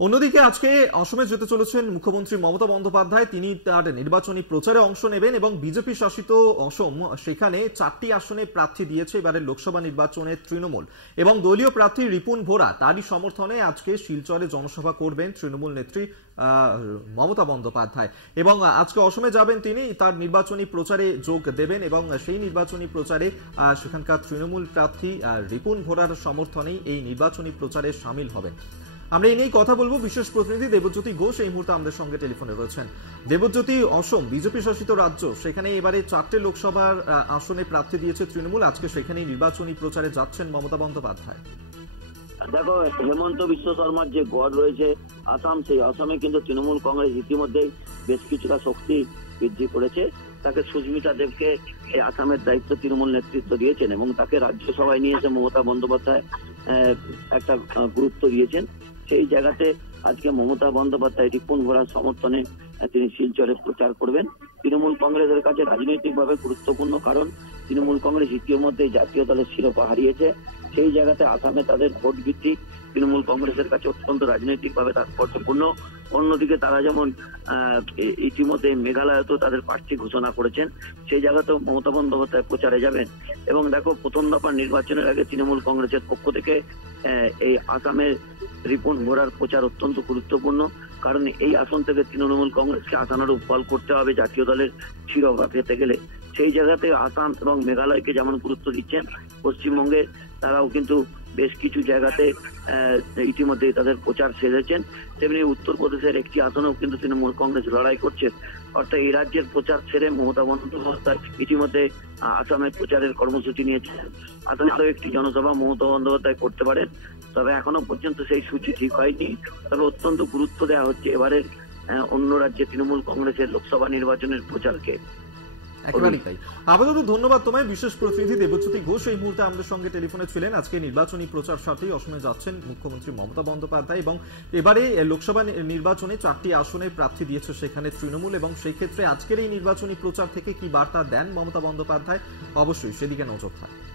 অন্যদিকে আজকে অসমে যেতে চলেছেন মুখ্যমন্ত্রী মমতা বন্দ্যোপাধ্যায়। তিনি তার নির্বাচনী প্রচারে অংশ নেবেন এবং বিজেপি শাসিত অসম সেখানে 4টি আসনে প্রার্থী দিয়েছে এবারের লোকসভা নির্বাচনে তৃণমূল, এবং দলীয় প্রার্থী রিপুন ভোরা তারই সমর্থনে আজকে শিলচরে জনসভা করবেন তৃণমূল নেত্রী মমতা বন্দ্যোপাধ্যায়। এবং আজকে অসমে যাবেন তিনি, তার নির্বাচনী প্রচারে যোগ দেবেন এবং সেই নির্বাচনী প্রচারে সেখানকার তৃণমূল প্রার্থী রিপুন ভোরার সমর্থনেই এই নির্বাচনী প্রচারে সামিল হবেন। আমরা এই নিয়ে কথা বলবো। বিশেষ প্রতিনিধি দেবজ্যোতি ঘোষ এই মুহূর্তে আমাদের সঙ্গে টেলিফোনে রয়েছেন। দেবজ্যোতি, অসম বিজেপি শাসিত রাজ্য, সেখানে এবারে 4টে লোকসভার আসনে প্রার্থী দিয়েছে তৃণমূল, আজকে সেখানেই নির্বাচনী প্রচারে যাচ্ছেন মমতা বন্দ্যোপাধ্যায়। দেখো, হেমন্ত বিশ্ব শর্মার যে গড় রয়েছে আসাম, সেই আসামে কিন্তু তৃণমূল কংগ্রেস ইতিমধ্যেই বেশ কিছুটা শক্তি বৃদ্ধি করেছে। তাকে সুস্মিতা দেবকে এই আসামের দায়িত্ব তৃণমূল নেতৃত্ব দিয়েছেন এবং তাকে রাজ্যসভায় নিয়ে এসে মমতা বন্দ্যোপাধ্যায় একটা গুরুত্ব দিয়েছেন। সেই জায়গাতে আজকে মমতা বন্দ্যোপাধ্যায় রিপুন ভোরার সমর্থনে তিনি শিলচরে প্রচার করবেন। তৃণমূল কংগ্রেসের কাছে রাজনৈতিকভাবে গুরুত্বপূর্ণ, কারণ তৃণমূল কংগ্রেস ইতিমধ্যে জাতীয় দলের শিরোপা হারিয়েছে। সেই জায়গাতে আসামে তাদের ভোট বৃদ্ধি তৃণমূল কংগ্রেসের কাছে অত্যন্ত রাজনৈতিকভাবে তাৎপর্যপূর্ণ। অন্যদিকে তারা যেমন ইতিমধ্যে মেঘালয়তেও তাদের প্রার্থী ঘোষণা করেছেন, সেই জায়গাতেও মমতা বন্দ্যোপাধ্যায় প্রচারে যাবেন। এবং দেখো, প্রথম দফার নির্বাচনের আগে তৃণমূল কংগ্রেসের পক্ষ থেকে এই আসামের রিপুন ভোরার প্রচার অত্যন্ত গুরুত্বপূর্ণ, কারণ এই আসন থেকে তৃণমূল কংগ্রেসকে আশানুরূপ ফল করতে হবে জাতীয় দলের শিরোপা পেতে গেলে। সেই জায়গাতে আসাম এবং মেঘালয়কে যেমন গুরুত্ব দিচ্ছেন, পশ্চিমবঙ্গে তারাও কিন্তু বেশ কিছু জায়গাতে ইতিমধ্যে তাদের প্রচার সেরেছেন। তেমনি উত্তরপ্রদেশের একটি আসনেও কিন্তু তৃণমূল কংগ্রেস লড়াই করছে। অর্থাৎ এই রাজ্যের প্রচার ছেড়ে মমতা বন্দ্যোপাধ্যায় ইতিমধ্যে আসামের প্রচারের কর্মসূচি নিয়েছেন। আসামে আরো একটি জনসভা মমতা বন্দ্যোপাধ্যায় করতে পারেন, তবে এখনো পর্যন্ত সেই সূচি ঠিক হয়নি। তবে অত্যন্ত গুরুত্ব দেওয়া হচ্ছে এবারের অন্য রাজ্যে তৃণমূল কংগ্রেসের লোকসভা নির্বাচনের প্রচারকে। একেবারেই তাই। আপাতত ধন্যবাদ তোমায়। বিশেষ প্রতিনিধি দেবজ্যোতি ঘোষ এই মুহূর্তে আমাদের সঙ্গে টেলিফোনে ছিলেন। আজকে নির্বাচনী প্রচার সাথেই অসমে যাচ্ছেন মুখ্যমন্ত্রী মমতা বন্দ্যোপাধ্যায় এবং এবারে লোকসভা নির্বাচনে 4টি আসনে প্রার্থী দিয়েছে সেখানে তৃণমূল, এবং সেই ক্ষেত্রে আজকের এই নির্বাচনী প্রচার থেকে কি বার্তা দেন মমতা বন্দ্যোপাধ্যায়, অবশ্যই সেদিকে নজর থাকবে।